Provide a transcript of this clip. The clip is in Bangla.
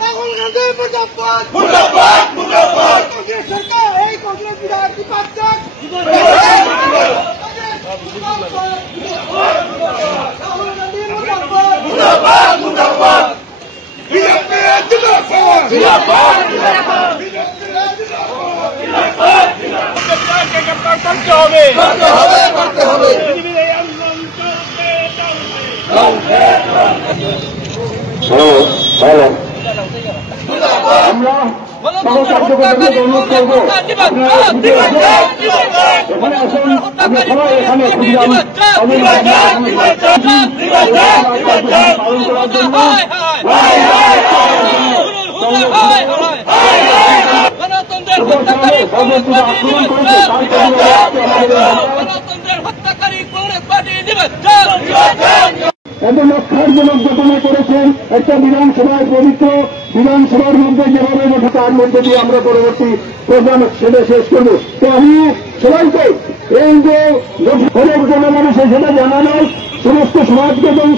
রাহুল গান্ধী মুর্দাবাদ সরকার এই কংগ্রেস বিধায়ক পাচ্ছেন রাহুল গান্ধী মুর্দাবাদ বিজেপি আমরা সহকার্যকর্তাদের অনুরোধ করবো এখানে আসুন, আমরা সবাই এখানে খুঁজলাম পালন করার জন্য এত লক্ষার্জনক ঘটনা করেছেন। একটা বিধানসভায় পবিত্র বিধানসভার মধ্যে যেভাবে ওঠে তার মধ্যে দিয়ে আমরা পরবর্তী প্রোগ্রাম সেটা শেষ করব। তো আমি সবাইকে এই যে জনমানুষে সেটা জানানো সমস্ত সমাজকে এবং